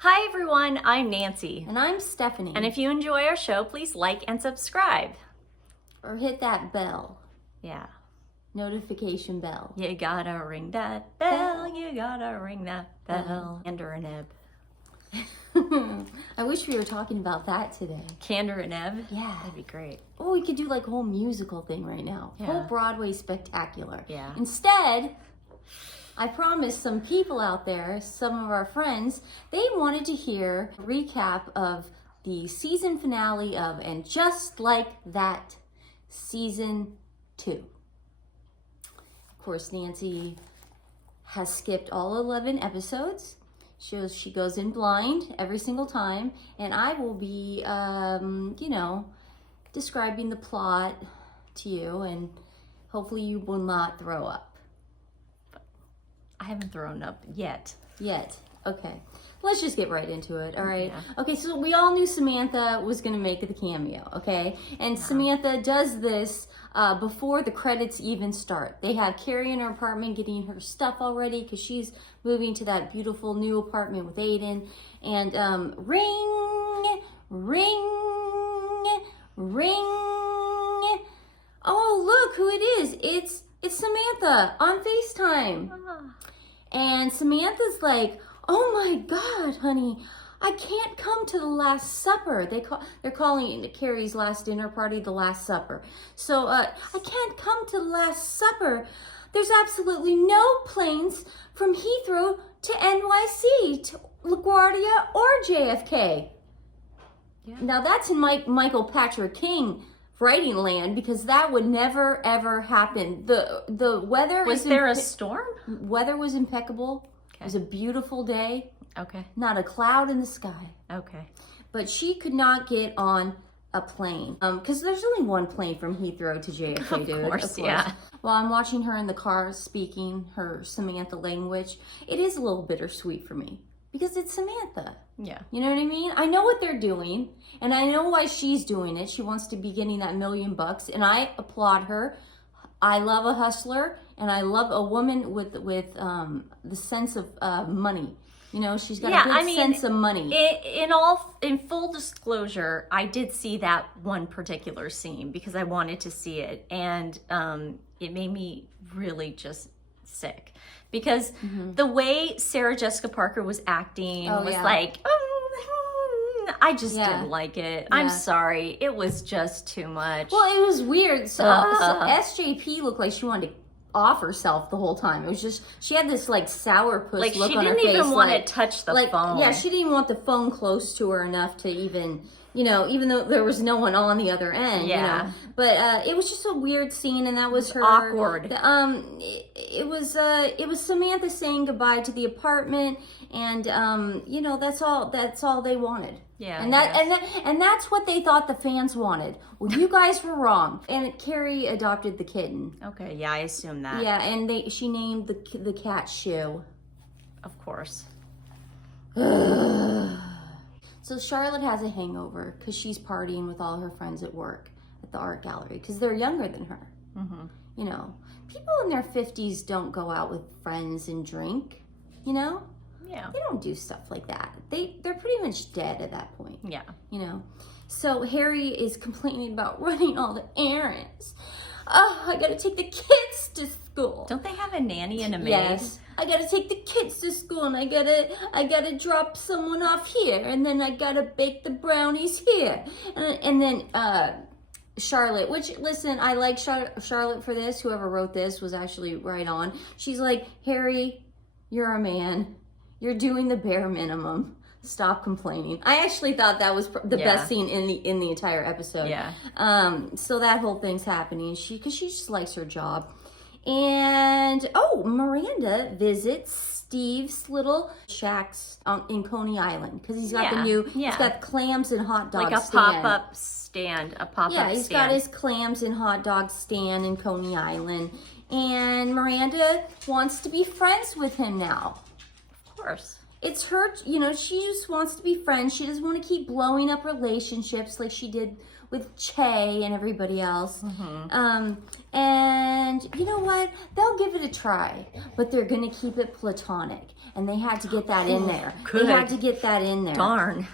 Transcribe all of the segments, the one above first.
Hi everyone, I'm Nancy. And I'm Stephanie. And if you enjoy our show, please like and subscribe. Or hit that bell. Yeah. Notification bell. You gotta ring that bell, you gotta ring that bell. Candor and Ebb. I wish we were talking about that today. Candor and Ebb? Yeah. That'd be great. Oh, we could do like a whole musical thing right now. Yeah. Whole Broadway spectacular. Yeah. Instead, I promised some people out there, some of our friends, they wanted to hear a recap of the season finale of And Just Like That, Season 2. Of course, Nancy has skipped all 11 episodes. She goes in blind every single time, and I will be, describing the plot to you, and hopefully you will not throw up. I haven't thrown up yet. Okay. Let's just get right into it, all right? Yeah. Okay, so we all knew Samantha was going to make the cameo, okay? And Samantha does this before the credits even start. They have Carrie in her apartment getting her stuff already because she's moving to that beautiful new apartment with Aidan. And ring, ring, ring. Oh, look who it is. It's Samantha on FaceTime. And Samantha's like, oh my God, honey, I can't come to the Last Supper. They're calling Carrie's last dinner party the Last Supper. So I can't come to the Last Supper. There's absolutely no planes from Heathrow to NYC, to LaGuardia or JFK. Yeah. Now that's in Michael Patrick King writing land, because that would never ever happen. The weather was there a storm? Weather was impeccable. Okay. It was a beautiful day. Okay. Not a cloud in the sky. Okay. But she could not get on a plane because there's only one plane from Heathrow to JFK, dude. Of course, yeah. While I'm watching her in the car speaking her Samantha language, it is a little bittersweet for me because it's Samantha. Yeah. You know what I mean? I know what they're doing, and I know why she's doing it. She wants to be getting that $1 million, and I applaud her. I love a hustler, and I love a woman with the sense of money. You know, she's got a good sense of money. In full disclosure, I did see that one particular scene because I wanted to see it, and it made me really just sick because the way Sarah Jessica Parker was acting was like, I just didn't like it. Yeah. I'm sorry. It was just too much. Well, it was weird. So SJP looked like she wanted to off herself the whole time. It was just, she had this like sourpuss look on her face. She didn't even want to touch the phone. Yeah, she didn't even want the phone close to her enough to even, even though there was no one on the other end. Yeah. But it was just a weird scene, and that was her. Awkward. It was Samantha saying goodbye to the apartment, and that's all they wanted. Yeah. And that's what they thought the fans wanted. Well, you guys were wrong. And Carrie adopted the kitten. Okay, yeah, I assume that. Yeah, and she named the cat Shoe. Of course. So Charlotte has a hangover because she's partying with all her friends at work at the art gallery because they're younger than her. Mm-hmm. People in their 50s don't go out with friends and drink, Yeah. They don't do stuff like that. They're pretty much dead at that point. Yeah. So Harry is complaining about running all the errands. Oh, I gotta take the kids to school. Don't they have a nanny and a maid? Yes. I gotta take the kids to school, and I gotta drop someone off here, and then I gotta bake the brownies here. And then Charlotte, which, listen, I like Charlotte for this. Whoever wrote this was actually right on. She's like, Harry, you're a man. You're doing the bare minimum. Stop complaining. I actually thought that was the best scene in the entire episode. Yeah. So that whole thing's happening. Because she just likes her job. And Miranda visits Steve's little shacks in Coney Island because he's got he's got clams and hot dogs. Like a pop-up stand. Yeah, he's got his clams and hot dog stand in Coney Island. And Miranda wants to be friends with him now. Of course. It's her, she just wants to be friends. She doesn't want to keep blowing up relationships like she did Che and everybody else. And you know what? They'll give it a try, but they're gonna keep it platonic. And they had to get that in there. Good. They had to get that in there. Darn.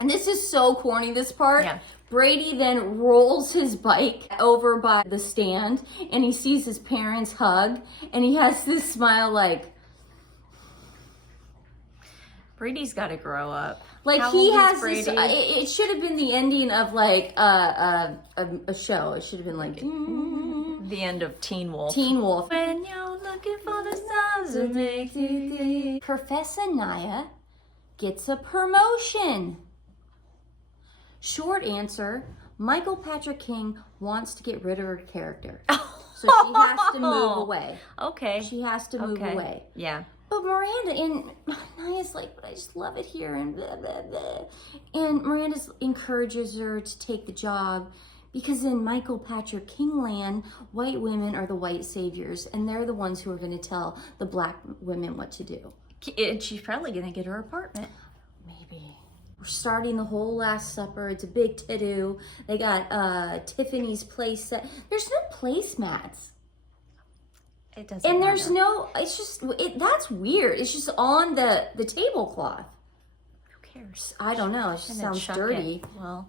And this is so corny, this part. Yeah. Brady then rolls his bike over by the stand and he sees his parents hug and he has this smile like, Brady's got to grow up. like How he old is has Brady? this, it should have been the ending of like a show. It should have been like The end of Teen Wolf. Teen Wolf. When you're looking for the stars that make you think. Professor Naya gets a promotion. Short answer, Michael Patrick King wants to get rid of her character. So she has to move away. Okay. She has to move away. Yeah. But Miranda and Naya's like, but I just love it here and blah, blah, blah. And Miranda encourages her to take the job because in Michael Patrick King land, white women are the white saviors and they're the ones who are going to tell the black women what to do. And she's probably going to get her apartment. Maybe. We're starting the whole Last Supper. It's a big to-do. They got Tiffany's place set. There's no placemats. It doesn't And matter. there's no, it's just, that's weird. It's just on the tablecloth. Who cares? I don't know. It just And sounds chuck dirty. it. Well,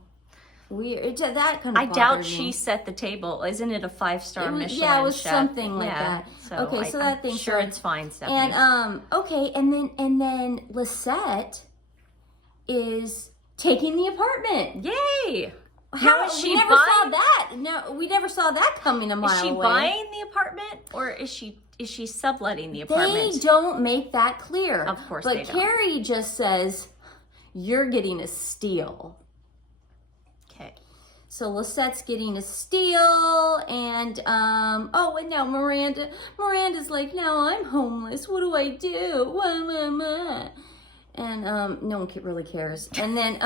Weird. That kind of I doubt bothered she me. set the table. Isn't it a 5-star Michelin Yeah, it was chef? something like Yeah. that. So Okay, so that thing I'm sure started- it's fine, Stephanie. And okay, and then Lisette is taking the apartment. Yay! How is she we never buying? saw that. No, we never saw that coming a mile Is she away. buying the apartment or is she subletting the apartment? They don't make that clear. Of course but they don't. Carrie just says, "You're getting a steal." Okay. So Lisette's getting a steal, and oh, and now Miranda's like, now I'm homeless. What do I do? Wah, wah, wah. And no one really cares. And then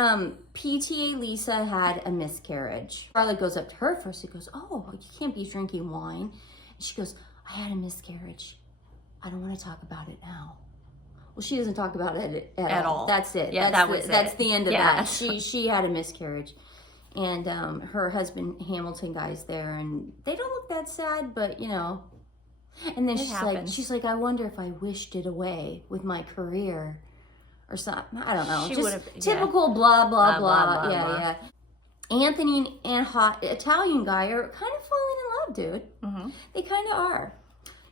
PTA Lisa had a miscarriage. Charlotte goes up to her first. She goes, "Oh, you can't be drinking wine." And she goes, "I had a miscarriage. I don't want to talk about it now." Well, she doesn't talk about it at all. That's it. Yeah, That's the end of Yeah. that. She had a miscarriage. And her husband Hamilton guy's there, and they don't look that sad, but you know. And then she's like, "I wonder if I wished it away with my career, or something." I don't know. She Just would've- typical blah blah Blah, blah. blah, Yeah, blah. yeah. Anthony and hot Italian guy are kind of falling in love, dude. Mm-hmm. They kind of are.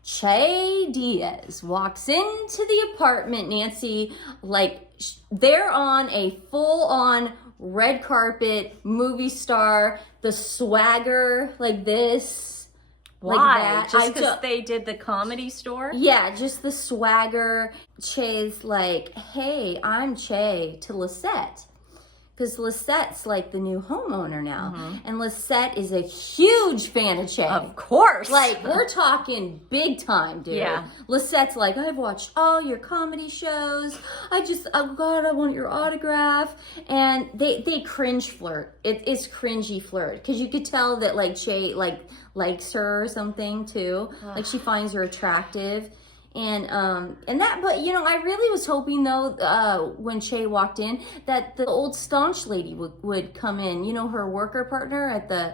Che Diaz walks into the apartment, Nancy, like they're on a full-on red carpet movie star, the swagger like this. Why? Like that. Just because they did the Comedy Store? Yeah, just the swagger. Che's like, "Hey, I'm Che," to Lisette. Because Lisette's like the new homeowner now. And Lisette is a huge fan of Che. Of course. Like, we're talking big time, dude. Yeah. Lisette's like, "I've watched all your comedy shows. Oh God, I want your autograph." And they cringe flirt. It's cringy flirt. Because you could tell that, like, Che, likes her or something, too. Like, she finds her attractive. And that, but you know, I really was hoping though, when Che walked in, that the old staunch lady would come in. You know, her worker partner at the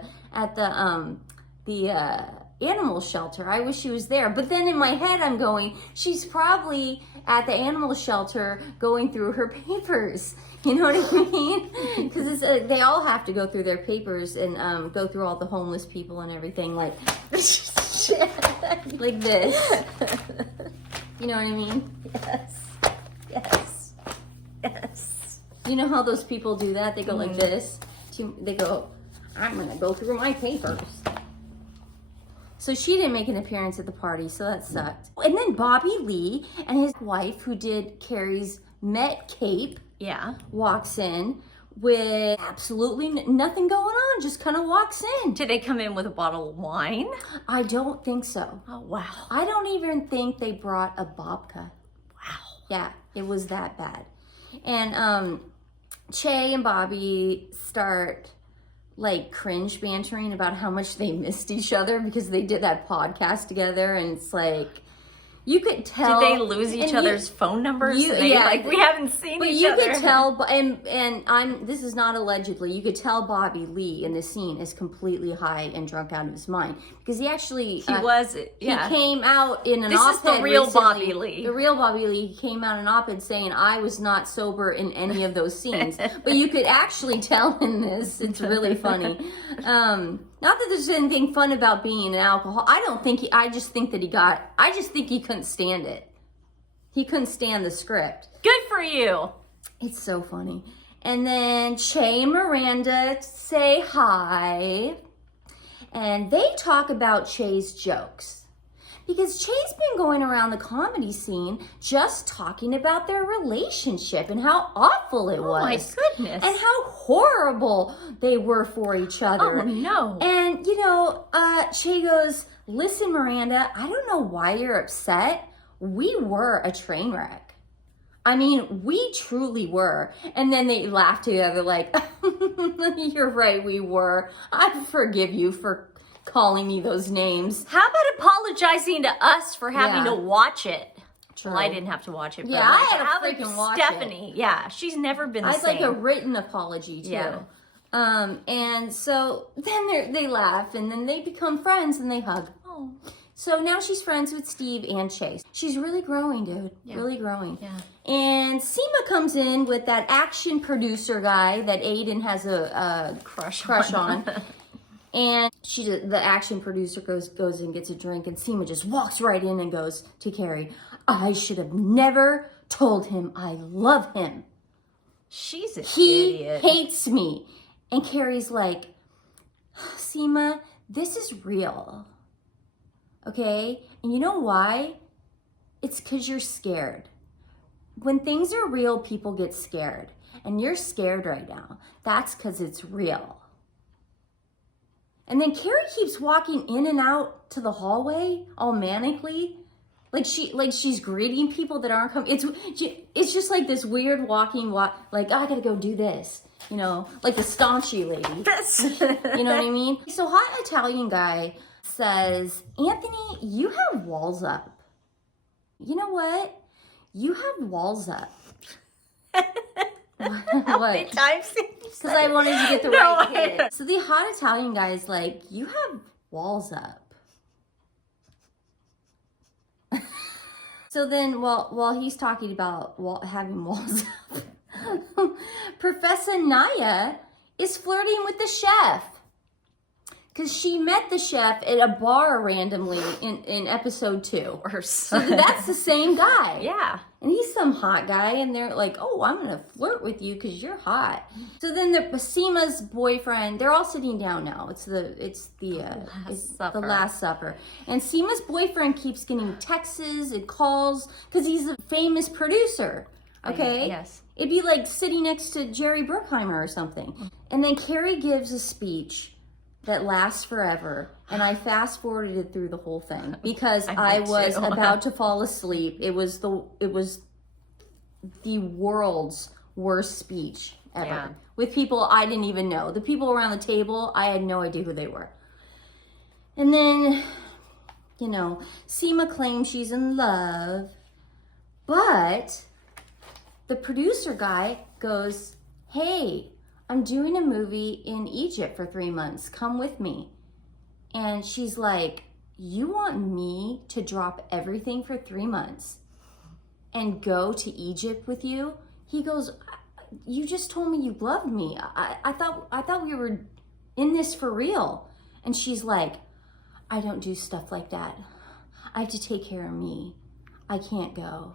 animal shelter. I wish she was there. But then in my head, I'm going, she's probably at the animal shelter going through her papers. You know what I mean? Because they all have to go through their papers and go through all the homeless people and everything, like like this. You know what I mean? Yes. You know how those people do that? They go like this. They go, "I'm going to go through my papers." So she didn't make an appearance at the party, so that sucked. And then Bobby Lee and his wife, who did Carrie's Met Cape, Yeah. walks in with absolutely nothing going on, just kind of walks in. Did they come in with a bottle of wine? I don't think so. Oh, wow. I don't even think they brought a babka. Wow. Yeah, it was that bad. And Che and Bobby start like cringe bantering about how much they missed each other because they did that podcast together, and it's like, You could tell. Did they lose each other's phone numbers? We haven't seen each other. But you could tell, and this is not allegedly, you could tell Bobby Lee in this scene is completely high and drunk out of his mind. Because he actually... He came out in an op-ed. This is the real recently, Bobby Lee. The real Bobby Lee. He came out in an op-ed saying, I was not sober in any of those scenes. But you could actually tell in this. It's really funny. Not that there's anything fun about being an alcoholic. I just think he couldn't stand it. He couldn't stand the script. Good for you. It's so funny. And then Che and Miranda say hi. And they talk about Che's jokes. Because Che's been going around the comedy scene just talking about their relationship and how awful it was. Oh my goodness. And how horrible they were for each other. Oh no. And, Che goes, listen, Miranda, I don't know why you're upset. We were a train wreck. I mean, we truly were. And then they laugh together like, you're right, we were. I forgive you for calling me those names. How about apologizing to us for having to watch it? True. Well, I didn't have to watch it. Yeah, I had to freaking watch Stephanie, yeah, she's never been the same. I'd like a written apology too. Yeah. And so then they laugh and then they become friends and they hug. Oh. So now she's friends with Steve and Chase. She's really growing, dude. Yeah. Really growing. Yeah. And Seema comes in with that action producer guy that Aidan has a crush on. And the action producer goes and gets a drink, and Seema just walks right in and goes to Carrie, I should have never told him I love him. She's an idiot. He hates me. And Carrie's like, Seema, this is real. Okay? And you know why? It's because you're scared. When things are real, people get scared. And you're scared right now. That's because it's real. And then Carrie keeps walking in and out to the hallway, all manically, like she's greeting people that aren't coming. It's just like this weird walking, like, oh, I gotta go do this, like the staunchy lady. You know what I mean? So Hot Italian Guy says, Anthony, you have walls up. You know what? You have walls up. How many times? Because I wanted to get the right hit. So the Hot Italian Guy is like, you have walls up. So then while he's talking about having walls up, Professor Naya is flirting with the chef. Because she met the chef at a bar randomly in episode 2. So that's the same guy. Yeah. And he's some hot guy, and they're like, oh, I'm going to flirt with you because you're hot. So then Seema's boyfriend, they're all sitting down now. It's the Last Supper. And Seema's boyfriend keeps getting texts and calls because he's a famous producer. Okay? Yes. It'd be like sitting next to Jerry Bruckheimer or something. And then Carrie gives a speech that lasts forever, and I fast forwarded through the whole thing because I was about to fall asleep. It was the world's worst speech ever with people I didn't even know. The people around the table, I had no idea who they were. And then, Seema claims she's in love, but the producer guy goes, hey, I'm doing a movie in Egypt for 3 months. Come with me. And she's like, you want me to drop everything for 3 months and go to Egypt with you? He goes, you just told me you loved me. I thought we were in this for real. And she's like, I don't do stuff like that. I have to take care of me. I can't go.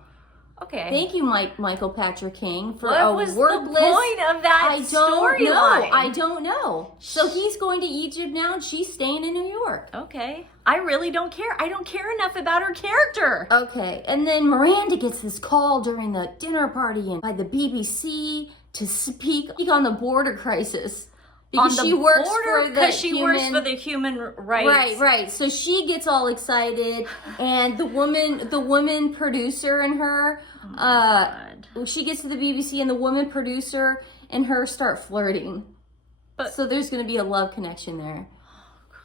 Okay. Thank you, Michael Patrick King, for what was wordless. The point of that storyline? I don't know. So he's going to Egypt now, and she's staying in New York. Okay. I really don't care. I don't care enough about her character. Okay. And then Miranda gets this call during the dinner party by the BBC to speak on the border crisis. Because she works for the human rights. Right. So she gets all excited, and the woman producer and her, she gets to the BBC, and the woman producer and her start flirting. So there's going to be a love connection there.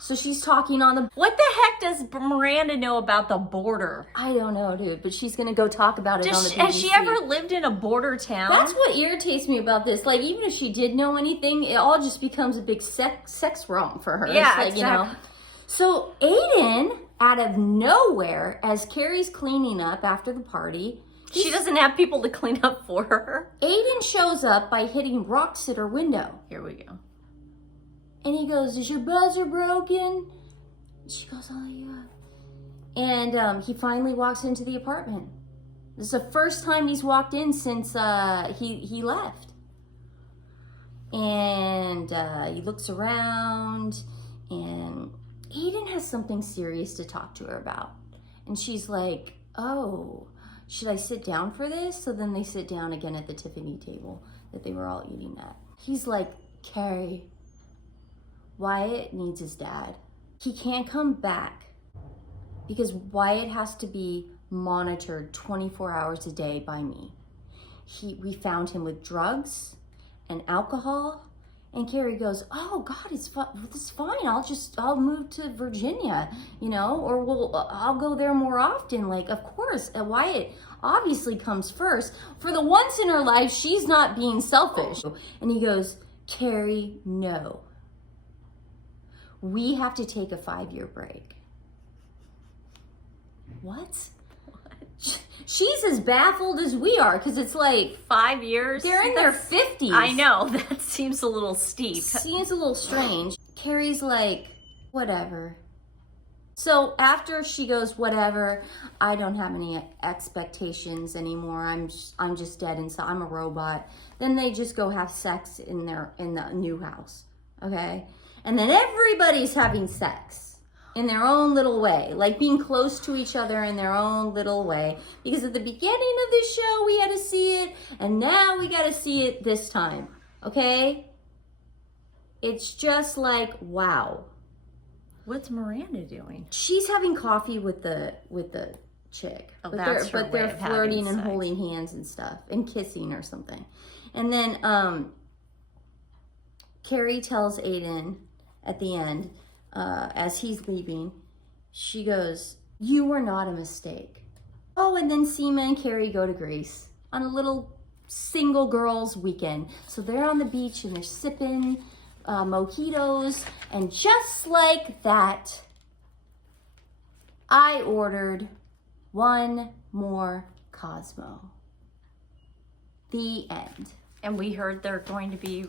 So she's talking on the... What the heck does Miranda know about the border? I don't know, dude, but she's going to go talk about it on the BBC. Has she ever lived in a border town? That's what irritates me about this. Like, even if she did know anything, it all just becomes a big sex romp for her. Yeah, it's like, exactly. So Aidan, out of nowhere, as Carrie's cleaning up after the party... She doesn't have people to clean up for her. Aidan shows up by hitting rocks at her window. Here we go. And he goes, is your buzzer broken? She goes, oh, yeah. And he finally walks into the apartment. This is the first time he's walked in since he left. And he looks around, and Aidan has something serious to talk to her about. And she's like, oh, should I sit down for this? So then they sit down again at the Tiffany table that they were all eating at. He's like, Carrie, Wyatt needs his dad. He can't come back because Wyatt has to be monitored 24 hours a day by me. We found him with drugs and alcohol. And Carrie goes, oh God, it's fine. I'll move to Virginia, or I'll go there more often. Like, of course, Wyatt obviously comes first. For the once in her life, she's not being selfish. And he goes, Carrie, no. We have to take a 5-year break. What? She's as baffled as we are, because it's like 5 years. They're in their 50s. I know, that seems a little steep. Seems a little strange. Carrie's like, whatever. So after she goes, whatever, I don't have any expectations anymore. I'm just dead inside. I'm a robot. Then they just go have sex in the new house. Okay? And then everybody's having sex in their own little way, like being close to each other in their own little way. Because at the beginning of the show, we had to see it, and now we got to see it this time. Okay? It's just like, wow. What's Miranda doing? She's having coffee with the chick. Oh, but they're flirting and holding hands and stuff and kissing or something. And then Carrie tells Aidan at the end, as he's leaving, she goes, you were not a mistake. Oh, and then Seema and Carrie go to Greece on a little single girls weekend. So they're on the beach and they're sipping mojitos, and just like that, I ordered one more Cosmo. The end. And we heard they're going to be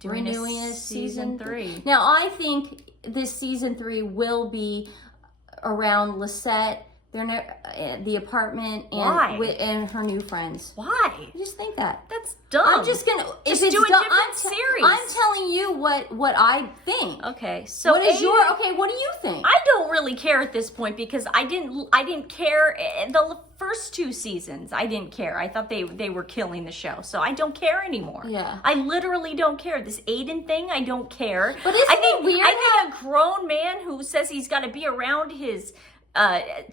doing renewing season 3. Now, I think this season 3 will be around Lisette, the apartment, and her new friends. Why? I just think that. That's dumb. I'm just gonna just do a different series. I'm telling you what I think. Okay, so what do you think? I don't really care at this point because I didn't care the first 2 seasons. I didn't care. I thought they were killing the show, so I don't care anymore. Yeah, I literally don't care. This Aidan thing, I don't care. But isn't it weird? I think a grown man who says he's got to be around his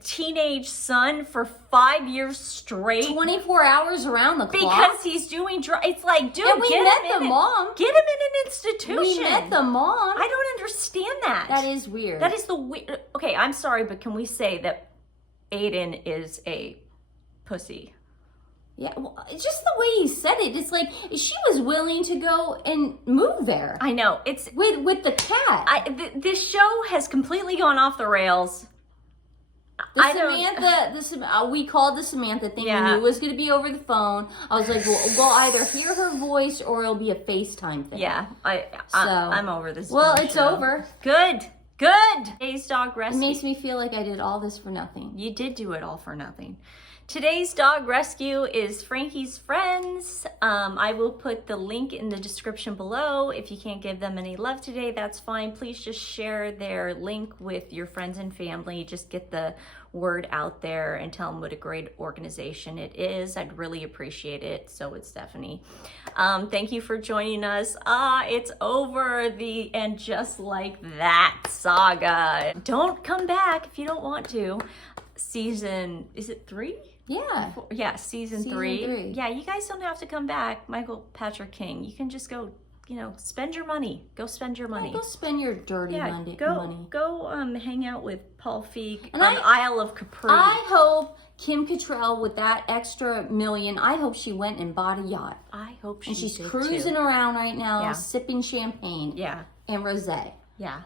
teenage son for 5 years straight, 24 hours around the clock, because he's doing drugs. It's like, dude, and we met the mom. Get him in an institution. We met the mom. I don't understand that. That is weird. That is the weird. Okay, I'm sorry, but can we say that Aidan is a pussy? Yeah, well, just the way he said it, it's like she was willing to go and move there. I know, it's with the cat. This show has completely gone off the rails. We called the Samantha thing. Yeah. We knew it was going to be over the phone. I was like, we'll either hear her voice or it'll be a FaceTime thing. Yeah, I'm over this. Well, it's show. over. Good. Today's dog rescue. It makes me feel like I did all this for nothing. You did do it all for nothing. Today's dog rescue is Frankie's friends. I will put the link in the description below. If you can't give them any love today, that's fine. Please just share their link with your friends and family. Just get the word out there and tell them what a great organization it is. I'd really appreciate it. So it's Stephanie. Thank you for joining us. It's over, and just like that saga. Don't come back if you don't want to. Season, is it 3? Yeah. Yeah, season 3. Yeah, you guys don't have to come back. Michael Patrick King. You can just go you know, spend your money. Go spend your money. Go spend your dirty money. Go hang out with Paul Feig And on the Isle of Capri. I hope Kim Cattrall, with that extra $1 million, I hope she went and bought a yacht. I hope she And she's did cruising too. around right now, Yeah. sipping champagne. Yeah. And rosé. Yeah.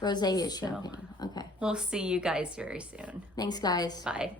Rosé is champagne. Okay. We'll see you guys very soon. Thanks, guys. Bye.